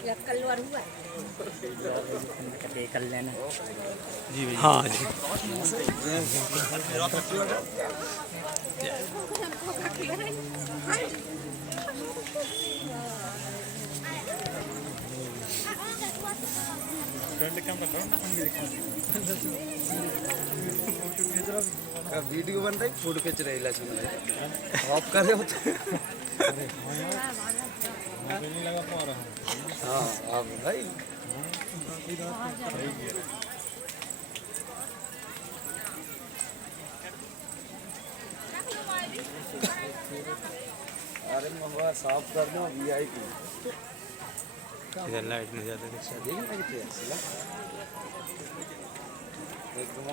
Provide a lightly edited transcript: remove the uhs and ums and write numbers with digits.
Ya keluar hutan. कर लेना जी भैया। हाँ जी वीडियो बन रही फोटो खींच रही लाइन ऑफ कर रहे हो हाँ आप भाई अरे मम्मा साफ कर दो वीआईपी इधर लाइट नहीं जाता कुछ देखना कितने एकदम